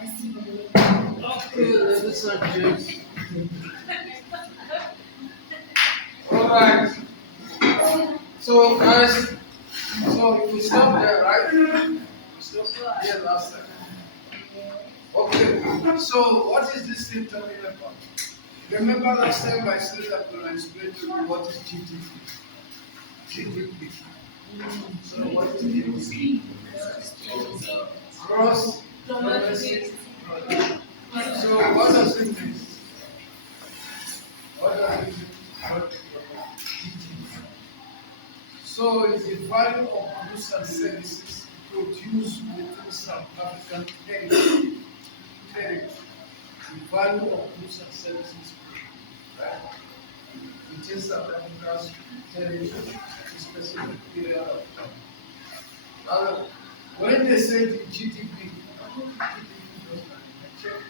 Okay, ladies and gents. Alright. So guys, so we stopped there, right? We stopped there last time. Okay. So what is this thing talking about? Remember last time I said I'm gonna explain to you what is GDP. GDP. So what is GDP? Gross domestic product. So what does it mean? What does it mean? So it's the value of goods and services produced within South African territory. The value of goods and services produced, right? Within South Africa's territory, a specific period of time. When they say the GDP, check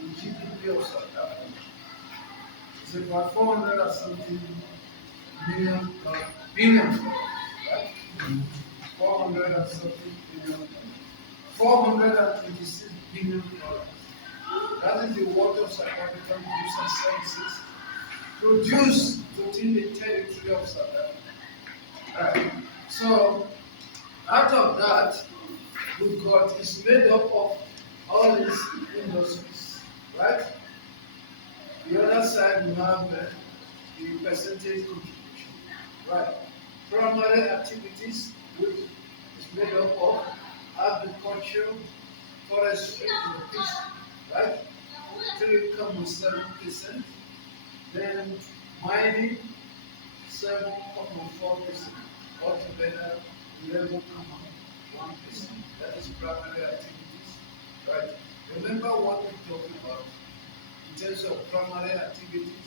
the GDP of South Africa. It's about 400 or something billion, right? 400 and something billion. 426 billion dollars. That is the worth of South African goods and services produced within the territory of South Africa. Right. So out of that, we got is made up of all these industries, right? The other side we have the percentage contribution, right? Primary activities, which is made up of agriculture, forestry, right? 3.7%. Then mining, 7.4%. Altogether, 11.1%. That is primary activities, right? Remember what we talked about in terms of primary activities,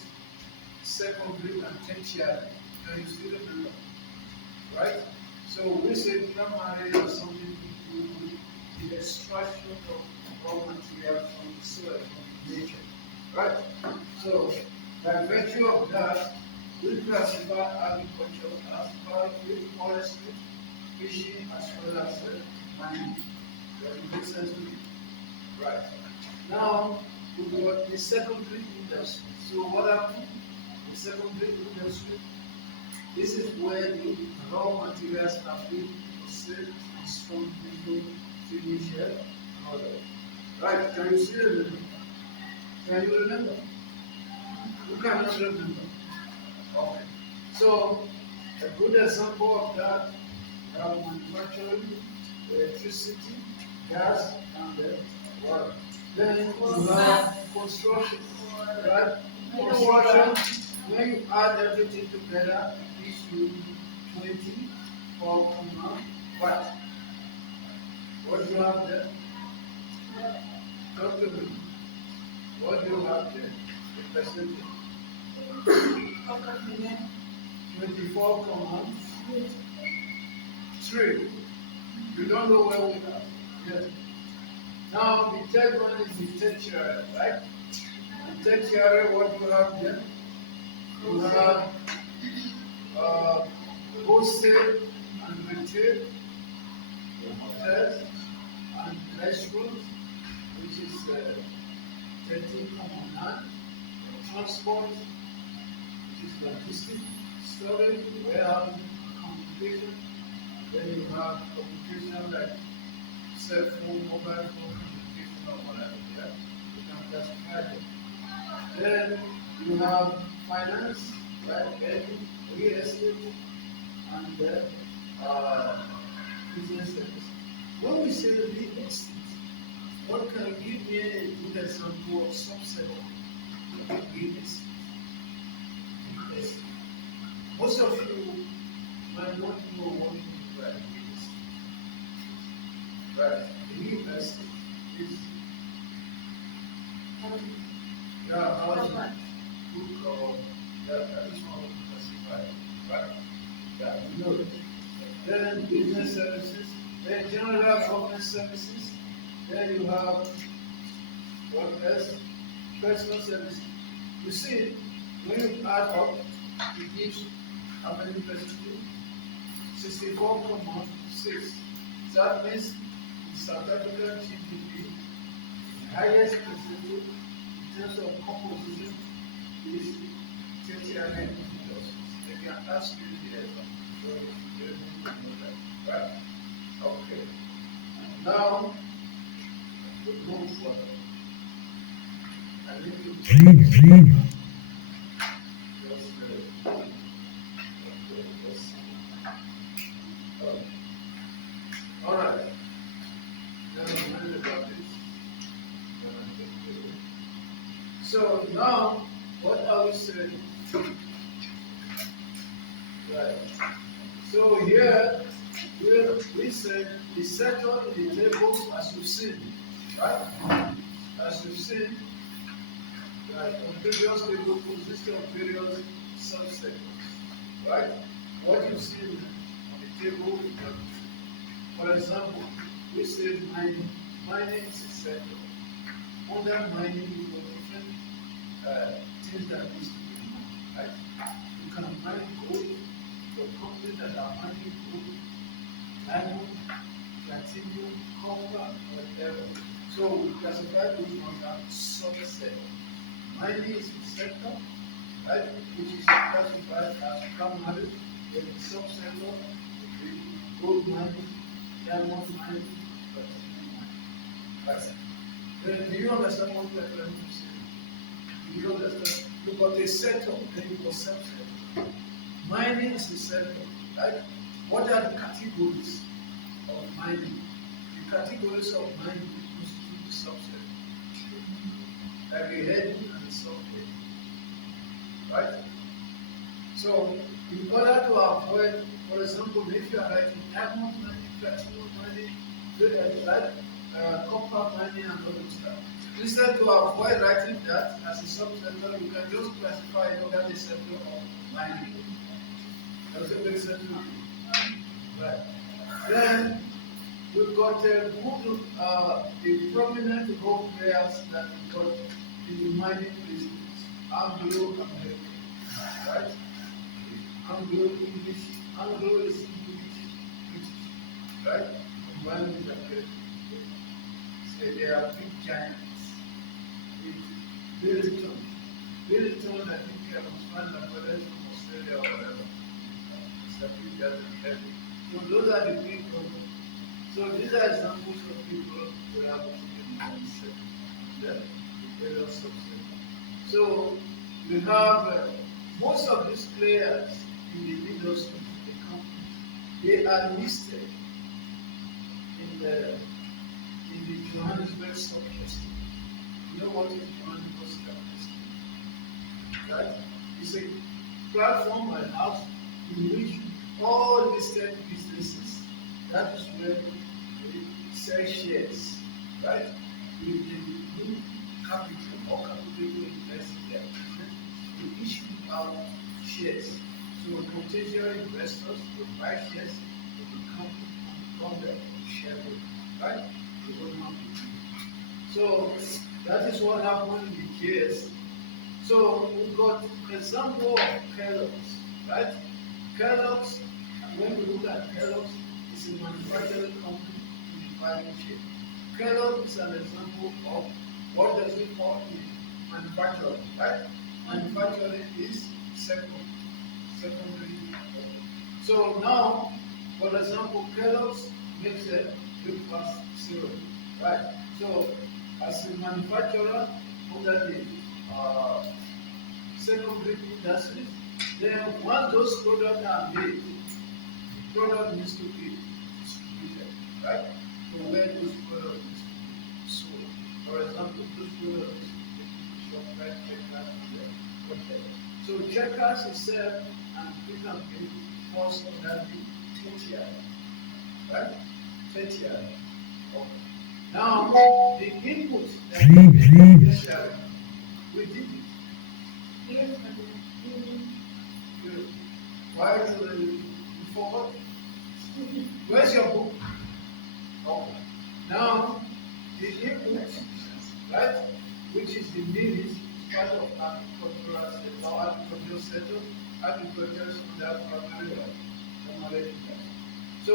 secondary and tertiary. Can you still remember? Right? So we say primary is something to do with the extraction of raw material from the soil, from nature. Right? So by virtue of that, we classify agriculture as forestry, fishing, as well as mining. Does it make sense to you? Right. Now we got the secondary industry. So what happened? The secondary industry, this is where the raw materials have been processed, transformed into finished product. Right, can you see it? Can you remember? You cannot remember. Okay. So a good example of that manufacturing, electricity, gas, and water. Then you have construction, right? Construction, when you add everything together, it gives you 24 comma what? What do you have there? Talk to me. What do you have there? The percentage. 24 comma 3. You don't know where we are. Yes. Now the third one is the tertiary, right? The tertiary, what do you have there? You have wholesale and retail, hotels and restaurants, which is 13.9. Transport, which is logistics, storage, warehousing, communication. Then you have communication like cell phone, mobile phone communication, or whatever. Yeah? You can classify them. Then you have finance, right? Banking, real estate, and then business services. When we say real estate, what can you give me a good example of subset of real estate? Real estate. Most of you might not know what you mean by real estate. Right? Real estate is housing, book, or that is one of the classified. Right? Yeah, you know it. Then business services, then general government services, then you have what else? Personal services. You see, when you add up, it gives how many percentage? 64.6. That means in South African GDP, highest percentage in terms of composition is tertiary industries. They can ask you here. So you need to know that. Right? Okay. Now, we move further. I need to take this. Just, let's see. Oh, all right. Now, mind about this. So now, what are we saying? Right. So here, we said the sector in the table as you've seen, right? As you've seen, right, on the previous table consists of various subsectors, right? What you've seen on the table, for example, we said mining. Mining is a sector. Under mining, you got different things that needs to be mined, right? You can mine gold for companies that are mining gold, diamond, platinum, copper, whatever. So we classify those ones as subset. Mining is the sector, right, which is classified as primary, then the subsector, the gold mining, diamond mining, platinum mining. Right. Then do you understand what we are trying to say? Do you understand? You got a sector, then you got subsector. Mining is a sector, right? What are the categories of mining? The categories of mining constitute the subset, like a heading and a subheading, right? So, in order to avoid, for example, if you are writing diamond mining, platinum mining, like copper mining, and all those stuff, instead to avoid writing that as a subsector, you can just classify it under the sector of mining. Does it make sense to you? Right. Then we've got the prominent role players that we've got in the mining business. Anglo-American, right? Anglo-English, Anglo is English, British, right? Combined with American. So they are big giants. Billiton. Billiton, I think I was found whether it's from Australia or whatever. It's a big heavy. So those are the big companies. So these are examples of people who have in mindset. The various subsets. So we have most of these players in the industry, the companies, they are listed in the Johannesburg Stock Exchange. You know what is Johannesburg Stock Exchange? Right? It's a platform and house in which all listed businesses, that is where they sell shares, right? With the new capital or capital to invest in their business, they issue out shares. So potential investors will buy shares of the company and come there and share it, right? They don't have to do it. So that is what happened in the case. So we've got example of Kellogg's, right? Kellogg's, when we look at Kellogg's, it's a manufacturing company in the value chain. Kellogg is an example of what does it call in manufacturing, right? Manufacturing is secondary. So now, for example, Kellogg's makes a breakfast cereal, right? So as a manufacturer under the secondary industries, then once those products are made, the product needs to be distributed, right? So where those products needs to be sold. For example, those products needs to be taken to Shoprite, Checkers, and whatever. So Checkers itself and Pick and Pay falls under the tertiary, right? Tertiary. Okay. Now, the input that we make in tertiary, we did it. Good. Why do you forward? Where's your book? Okay. Now, the input, right, which is the minute, is part of agricultural sector, agricultural sector, agriculture is under primary income. So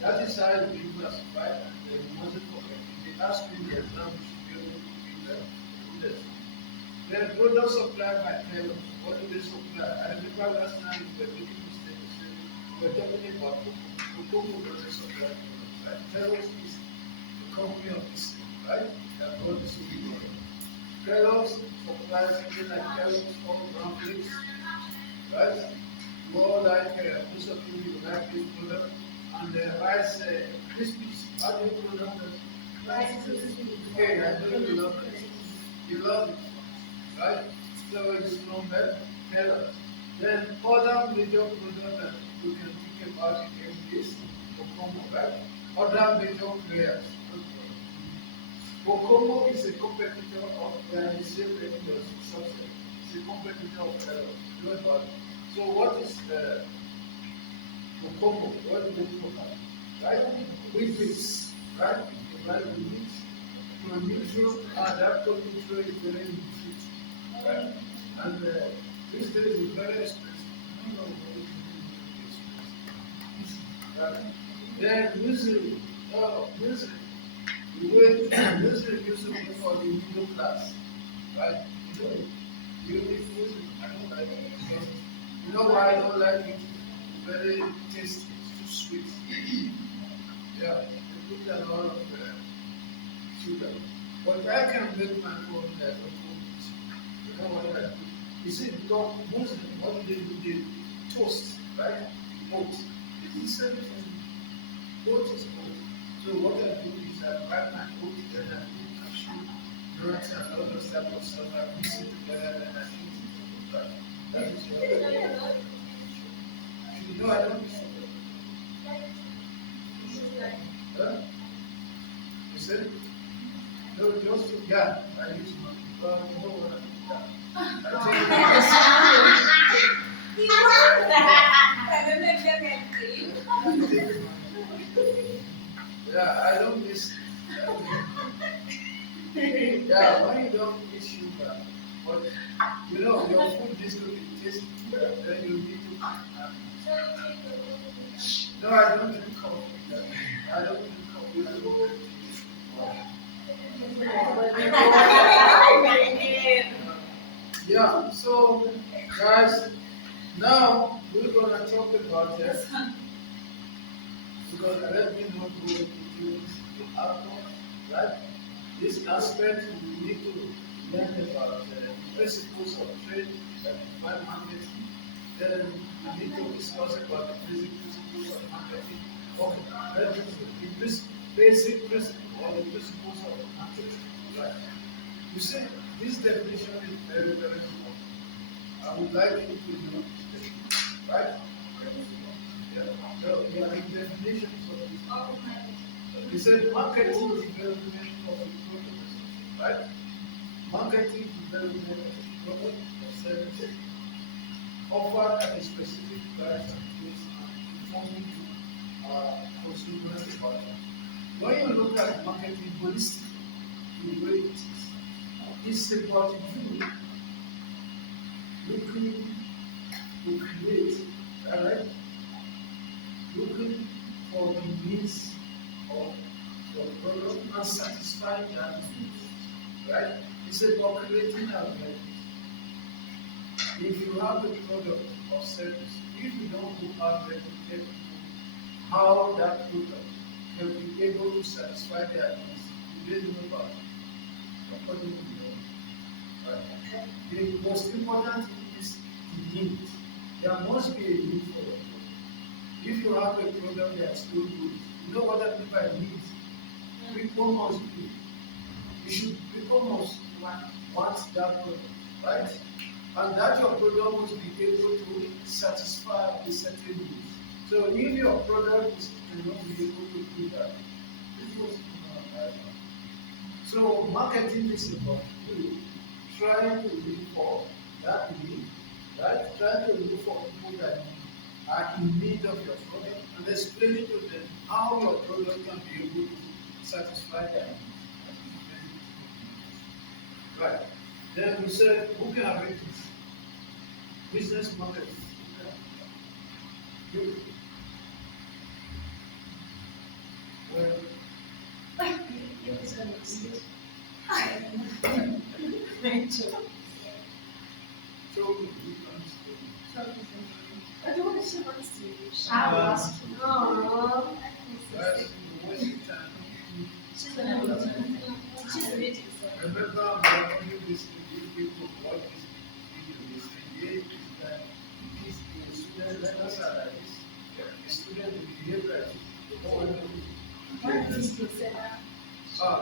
that is how it is classified, and then we must forget. If they ask you the exam, you should be able Yeah. Then product supplied by tailors. What do they supply? I remember last time we were making mistakes. We were talking about Cocoa doesn't supply products, right? Tailors is the company of this thing, right? That brought this to the world. Tailors supply something like Tailors or ground flakes, right? More like most of you like this product. And rice crispies. How do you pronounce it? Okay, I know you love it. You love it, right? So it's from that terror. Then other major products that we can think about again is Okomo, right? Other major players. Okomo is a competitor of the same industry, subset. It's a competitor of terror. You know about it. So what is Okomo? What do they do about it? Right? Wheat mix, right? You buy the wheat from neutral, that neutral is very nutritive. Right? And these days is very expensive. I don't know what is really expensive. Right? Then misery. Oh, misery. The way misery used to be for the middle class. Right? You know, you need misery. I don't like it. Because you know why I don't like it? It's very tasty. It's too sweet. Yeah. They put a lot of sugar. But I can make my own cookies. You know what I do? You see, because Muslim, what do? They toast, right? Oat. It's the same thing. Oat is oat. So what I do is I buy my oat and I put cashew, nuts and all those type of stuff. I mix it together and I eat it. Right. That is what I do. You know I don't use sugar. Huh? You said? No, just yeah, I use money. But you know what I do? Yeah. I take money. Yeah, I don't miss. Yeah, when you don't miss sugar, but you know your food is going to be tasty, then you need to. No, I don't drink coffee. I don't drink coffee. I don't drink Yeah, so guys, now we're gonna talk about this because let me not go into the alcohol, right? This aspect we need to learn about the principles of trade and define marketing. Then we need to discuss about the basic principles of marketing. Okay, that is the basic principle or the principles of marketing, right? You see, this definition is very, very important. I would like you to know this, right? Yeah. So, yeah, the definitions of this. We said marketing development of a product, right? Marketing development of a product or service offered at a specific price and place and informing consumers about it. When you look at marketing holistically, the way it is, it's about you looking to create, alright, looking for the needs of your product and satisfying that needs, right? It's about creating awareness. If you have a product or service, if you don't look out there to tell people how that product can be able to satisfy their needs, you didn't know about it. According to the right? The most important thing is the need. There must be a need for your product. If you have a product that's too good, you know what I mean by need? People must be. People must want that product, right? And that your product must be able to satisfy a certain need. So if your product is cannot be able to do that, people will not buy it. So marketing is about you trying to look for that need, right? Trying to look for people that are in need of your product and explaining to them how your product can be able to satisfy their needs. Right. Then we said, who can rate it? Business marketing. Good. Well, So you I don't want to she wants to. That's Oh. waste of time. She's an She's a meeting. Remember, I'm only listening to people watch this video. They say, yeah, that this student letters are like this. The student will behave like this. The whole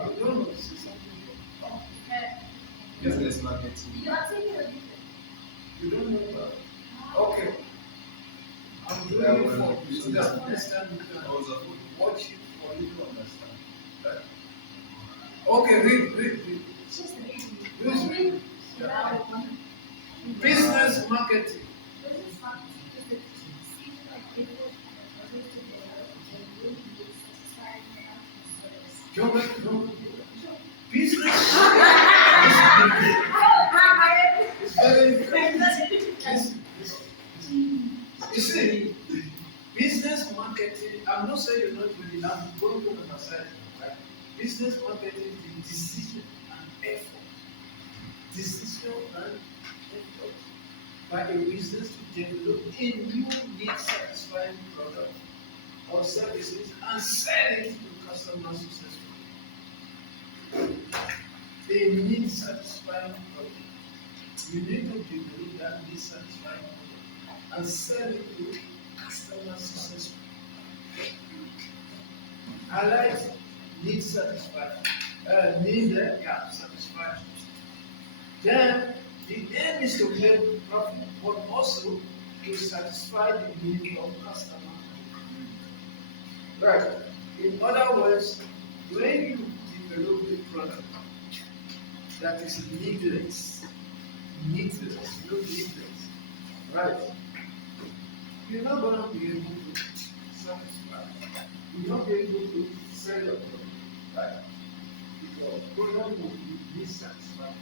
you don't know, this is something. Business marketing. You are taking a video. You don't know that. Okay. I'm doing it for you so that next time you can watch it for you to understand. Right? Okay, read. She's the meeting. Read. Yeah. Business marketing. Business marketing is the seeking of people and others together and will be satisfying their service. Business is very you see, business marketing, I'm not saying you're not really, I'm going to emphasize it, right? Business marketing is decision and effort. Decision and effort by a business to develop a new need satisfying product or services and sell it to customers successfully. A need satisfying product. You need to develop that need satisfying product and sell it to customers successfully. I like need satisfied. Satisfied. Then the aim is to make profit, but also to satisfy the need of customers. Right. In other words, when you develop a product that is needless, right? You're not going to be able to satisfy. You're not be able to sell your product, right? Because product will be dissatisfied,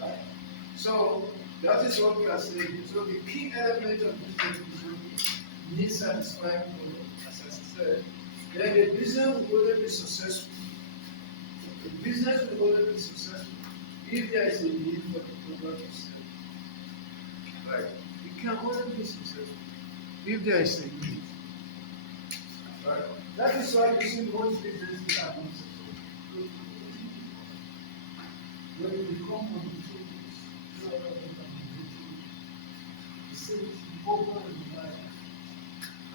right? So that is what we are saying. So the key element of this definition is dissatisfying product, as I said. Then the business will only be successful. The business will only be successful if there is a need for the product to sell. Right? It can only be successful if there is a need. Right? That is why you see most businesses are not successful. When you become motivated, you say over and over.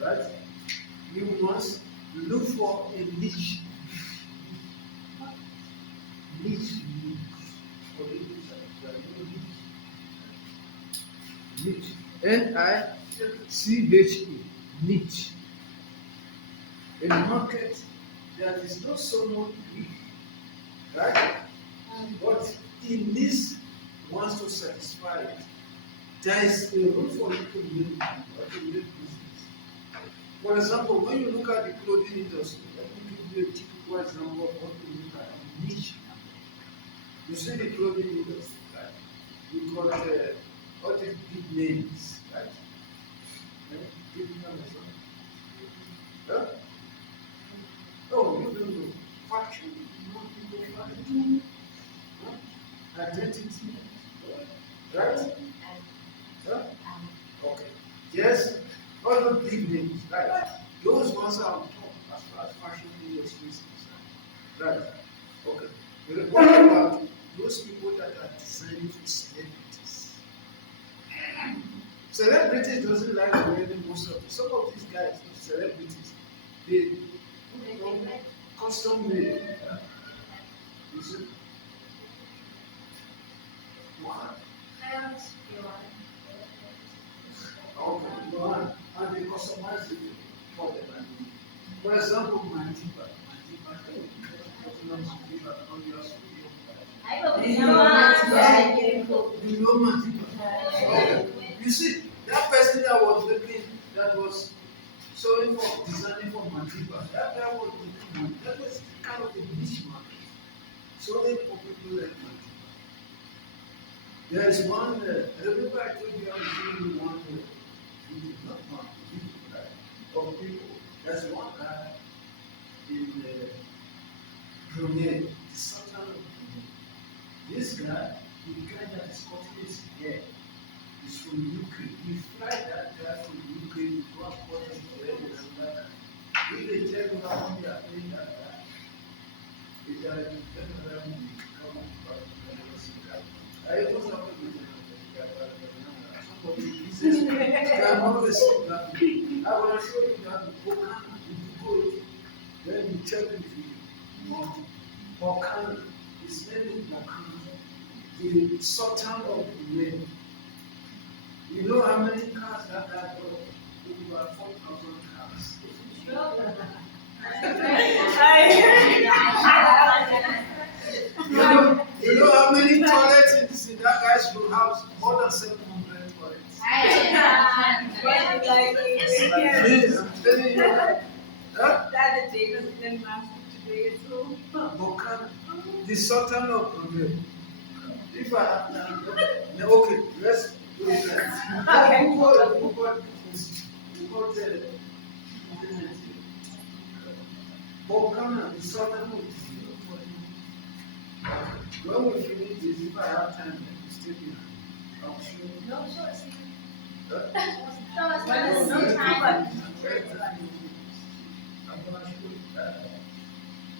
Right? You must look for a niche. Niche for it to satisfy. Niche. Niche. Niche. A market that is not so much big, right? But in this wants to satisfy it. There is a room for you to make business. For example, when you look at the clothing industry, let me give you a typical example of what we look at niche. You see the clothing industry, right? We got all these big names, right? Give me an example. Huh? Oh, you don't know. Fashion, identity, right? Huh? Okay. Yes, all the big names, right? Those ones are on top as far as fashion industry is concerned. Right. Okay. What about those people that are designing for celebrities? Celebrities doesn't like wearing most of some of these guys, celebrities, they custom made. You see? Wow. Okay, and they customize it for them. For example, my Madiba, you know Madiba. Okay. You see, that person that was looking, that was showing for designing for Madiba, that guy was looking, that was kind of a niche market. So they for people like Madiba. There is one, remember I told you I was doing one, not one, right, of people. There's one guy in Brunei, the Sultan of Brunei. This guy, The guy that is cutting his hair is from UK. We fly that guy from UK to go and cut his hair in America. If they tell you how many are paying that guy, they are in general come back and see that. I was not going to somebody says, they are not the same that. I will show you that Okana, if you go, then you check it with Okana. His name is Okana, the Sultan of men. You know how many cars that guy got? Over 4,000 cars. You know how many toilets in that guy's house? More than 700 toilets. I'm telling you that. Huh? That the Jacob didn't last today, so. Bokana, the Sultan of Brunei. If I have time, okay, let's do that. Bokana, the Sultan of Brunei. When we finish this, if I have time, stay here. I'll show you. No, sure. Huh? When there's no time. I'm gonna show you that.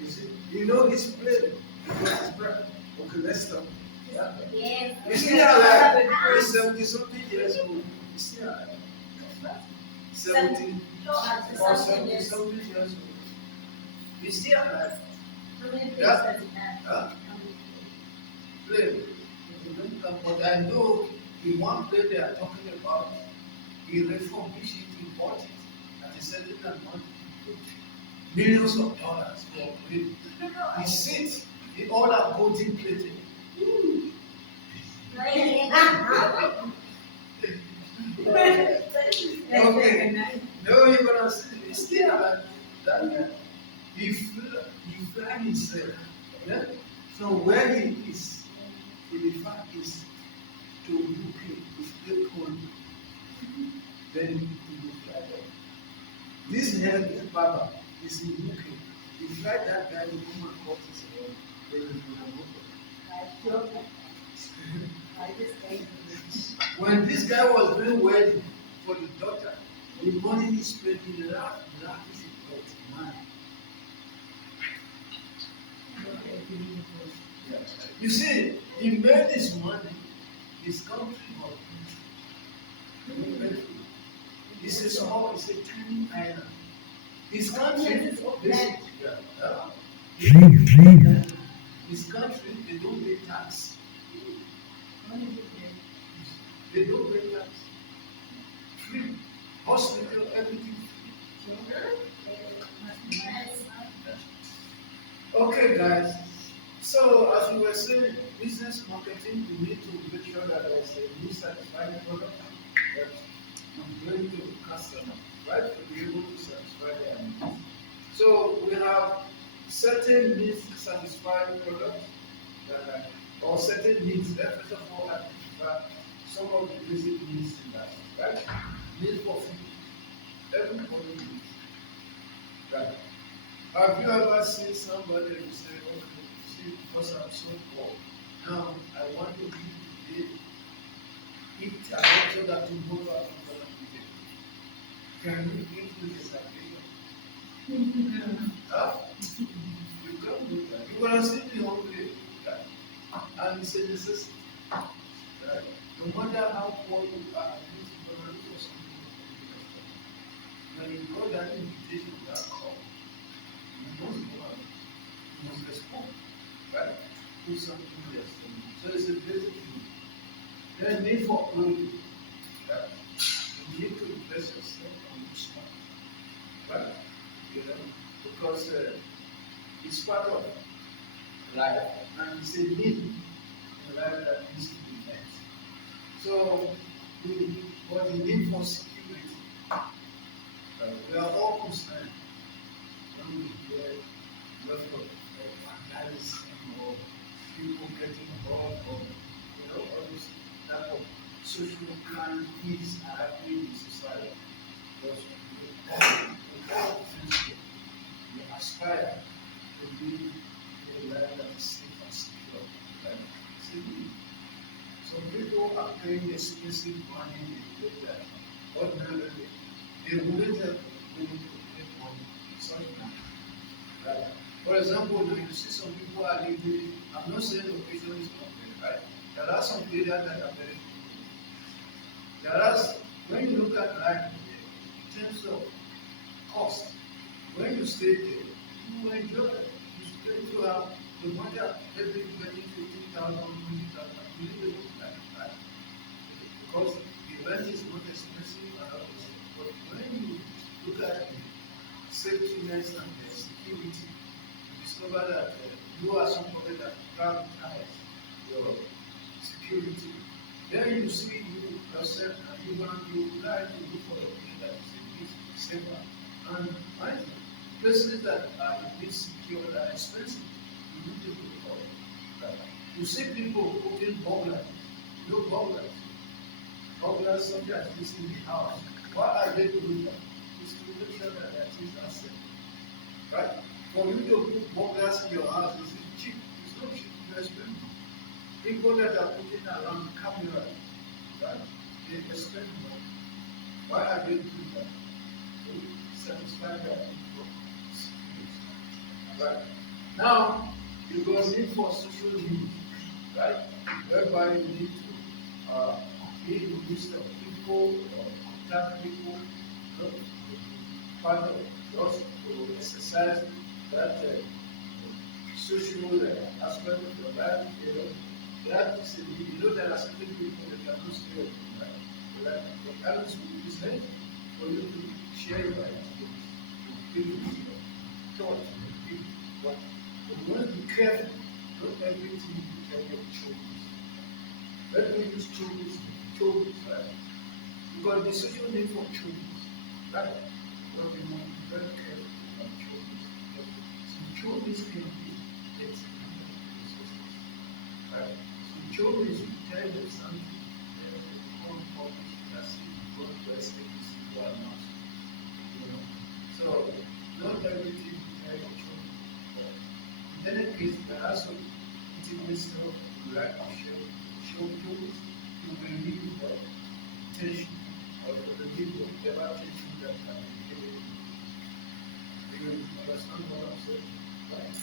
You see, you know his plane. Okay, let's stop. Yeah? Yes. He's still alive. He's 70 something years old. He's still alive. 70 or 70 something years old. He's still alive. Yeah? Huh? Plane. But I know the one plane they are talking about, he refurbished it, he bought it at a certain amount. Millions of dollars for plane. The seat, the all are golden plated. Okay. No, you're gonna see it's still like that guy. He fly himself. Yeah? From where he is, the fact is to UK, if they call you, then he will fly there. This head is Baba is in UK. He fly that guy to come and cut his hair, then he will go. When this guy was doing wedding for the daughter, the money he spent in laugh is about money. You see, he made his money, his country was country. It's a small, it's a tiny island. His country, his country, they don't pay tax. They don't pay tax. Free. Hospital, everything free. Okay, guys. So, as we were saying, business marketing, we need to make sure that there's a new satisfying product that I'm going to customer, right? To be able to satisfy their needs. So, we have certain needs satisfying products that or certain needs. Let's first of all identify some of the basic needs in that, right? Need for food. Everybody needs. Right? Have you ever seen somebody who say, okay, see, because I'm so poor, now I want to eat today, eat alone so that tomorrow I can eat it. Can you eat with this idea? Huh? You can't do that. You want to see the hungry, right? And it's a necessity. Right? No matter how poor you are, at least you can look for something. When you got that invitation, that call, you must go out. You must respond. Right? Do something yes. So it's a basic thing. Then need for clothing. Right? You need to dress yourself and look smart. Right? You know, because it's part of life and it's a need in life that needs to be met. So, what the need for security, we are all concerned when we hear a lot of vandalism or people getting involved or all this type of social crime things are happening in society. Because we all we aspire to be a life that is safe and secure. Right? It's a need. paying expensive money in a way that ordinarily they wouldn't have been able to pay money such money. Right? For example, when you see some people are living, I'm not saying location is not there, right? There are some areas that are very good. Whereas when you look at life in terms of cost, when you stay there, you will enjoy it. You stay to have the mother every 15,000, 20,000, you live a good life, right? Because the rent is not expensive and all this. But when you look at the safety nets and the security, you discover that you are somebody that prioritize your security. Then you see you yourself and you want to like to look for a place that is a bit safer. And mind you, places that are a bit secure that are expensive, you need to look for it. Right? You see people putting burglars, no burglars. Burglars such as this in the house. Why are they doing that? It's to make sure that their things are safe. Right? For you to put burglars in your house is cheap. It's not cheap, it's expensive. People that are putting around camera, right? They spend money. Why are they doing that? To satisfy their people. Right. Now, you go in for social needs, right? Whereby you need to be in the midst of people or contact people, part of just to exercise that social aspect of your life, that is, there are certain people that cannot stay with you, right? But the parents will be sent for you to share your ideas, to give your thoughts, to give what. But you want to be careful, not everything you tell your children. Let me use children, right? Because the social need for children, right? But we must be very careful about children. Some children can be excluded from the society. Right? So children should tell them something that they become public that's going to escape this or not. So not everything you tell your children. But in any case, there are some intimate stuff you like to show children. You will need the attention or the need whatever attention that can be given. Do you understand what I'm saying? Right?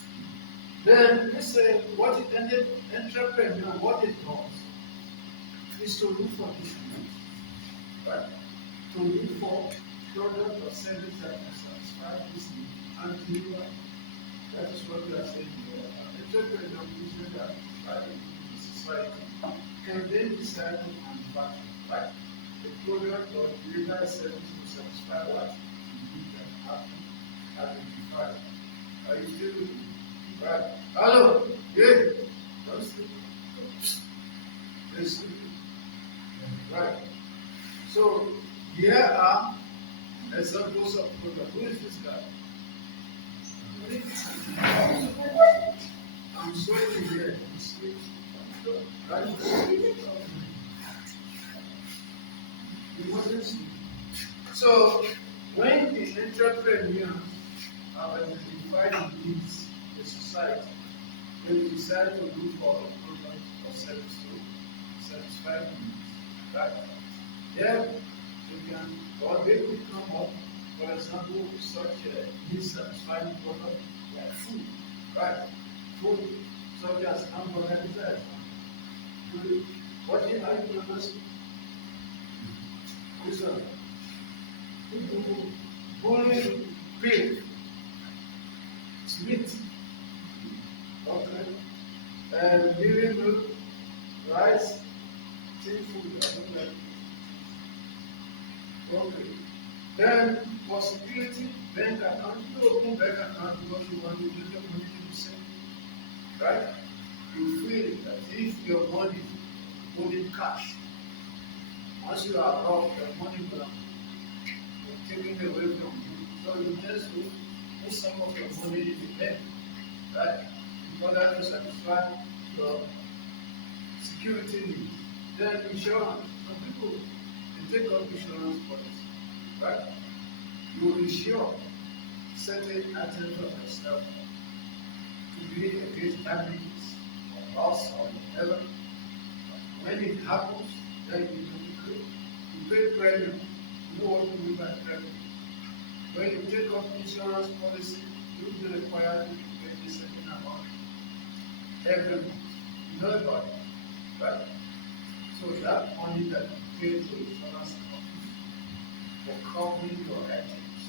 Then this what it ended entrepreneur, what it does is to look for this need, right? To look for product or service that can satisfy this need and deliver. That is what we are saying here. An entrepreneur business that value in the society can then decide to manufacture, right? The product or deliver a service to satisfy what you need and have to identify. Are you still with me? Right. Hello. Yeah. Don't sleep. Listen. Right. So here are examples of product. Who is this guy? I'm sorry to hear you sleep. Right? You wasn't sleeping. So when the entrepreneur have identified the needs of the society, they will decide to look for a product or service to satisfy the needs. Right? Yeah, they can, or they could come up, for example, such a need satisfying product like food. Right? Food such as hamburger. What are you proposing? This one. Bully pig. It's meat. Okay. And giving milk, rice, tin food. I don't like it. Okay. Then for security, bank account. You open bank account because you want to use your money to be safe. Right? You feel that if your money is holding cash, once you are robbed, your money will be taken away from you. So you just put some of your money in the bank, right? In order to satisfy your security needs. Then insurance. Some people they take up insurance policy, right? You insure certain items of yourself to be against damages or loss or whatever. When it happens, Then you pay premium. You know what you mean by premium. When you take up insurance policy, you'll be required to pay a certain amount every month. You know about it, right? So that money that you pay to insurance company for covering your items,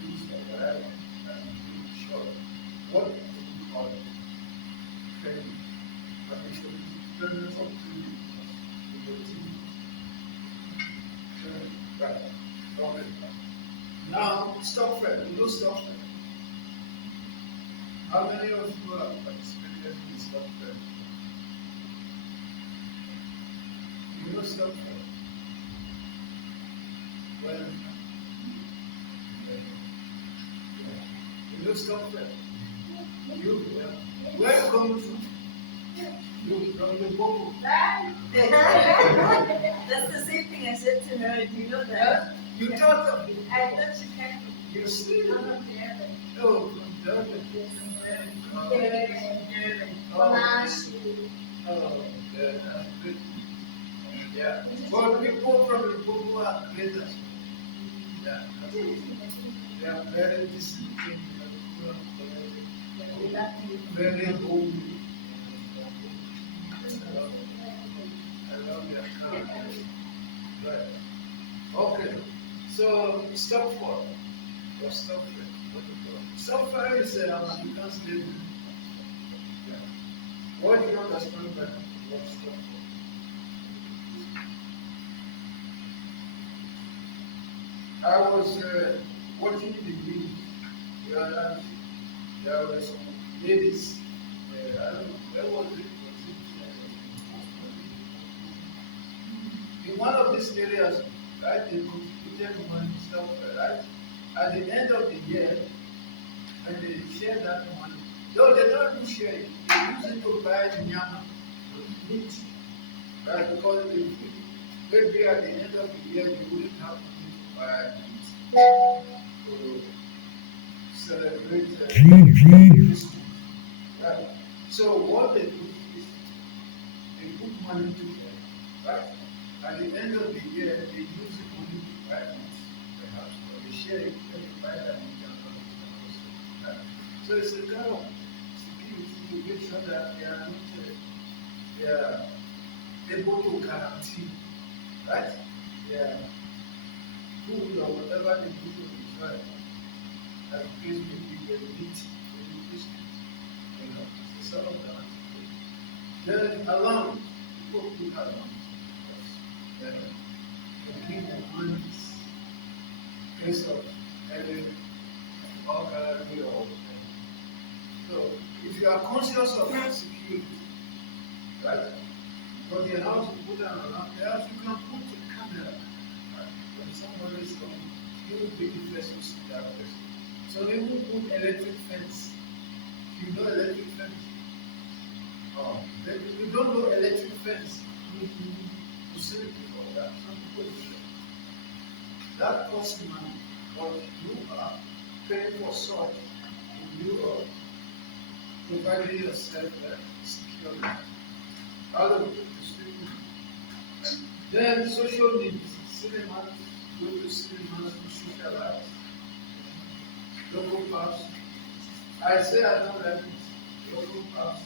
goods or whatever, that you insure, what do you call it? Premium. But it's the premium of premium. Right. Okay. Now, stop fair. You know stop fair. How many of you have participated in stop fair? You know stop fair. Well, you know stop fair. You, yeah. Where you come from? You from the Bobo. That's the same thing I said to her. Do you know that? You thought of it. I thought she came You see? from there. No, from Durban. Oh, good. Yeah. But people from the Bobo are great as well. Yeah. They are very disciplined. Very holy. I love their character. Right. Okay. So stop for or stop for what do you call it? Stop for is African slavery. Yeah. What do you understand by what stop for? I was watching the news. Yeah, there were some ladies. I don't know where was it? In one of these areas, right, they contributed money stuff, right? At the end of the year, when they share that money, no, they don't do share it. They use it to buy nyama, meat, right? Because maybe at the end of the year, they wouldn't have money to buy meat to celebrate Christmas, right? So what they do is they put money together, right? At the end of the year, they use the money to buy meat, perhaps, or they share it to buy that meat and come to the house. Right? So it's a kind of security to make sure that they are not they are able to guarantee, right? Their food or whatever they do to Israel, that place may be very meat, very tasty. You know, it's a sort of guarantee. Then alarm, people put alarm. The people money case of having all category of so if you are conscious of security, right? But the house you put an alarm, the house you can put a camera. Right? When somebody is coming, you will be the first to see that person. So they will put electric fence. You know electric fence? Oh, you don't know electric fence. You see before that. Some people do that. That costs money, but you are paying for such. You are providing yourself security. Other then social needs, cinema, go to cinemas to socialize, local parks. I say I don't like it. Local parks.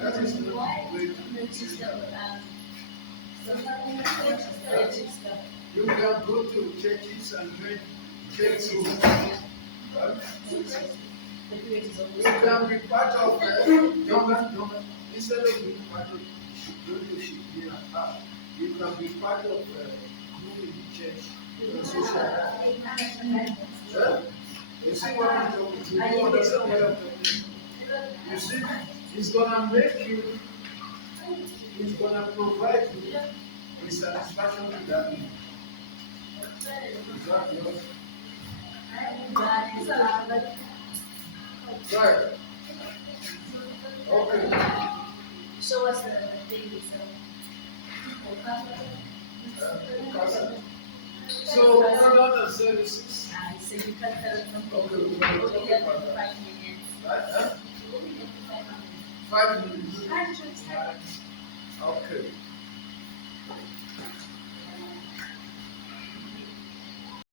That is not the way you can go to churches and drink church food. Right? You can be part of instead of being part of going to Shikina Park, you can be part of group in the church, social life. Yeah? You see what I'm talking about? You don't understand what I'm talking about. You see, it's gonna make you, it's gonna provide you with satisfaction in that meal. Is that yours? Right. Okay. Show us the thing. So, product and services. So you can tell us something. Okay, we're going to talk about that. 5 minutes. Right? Huh? 5 minutes. Okay.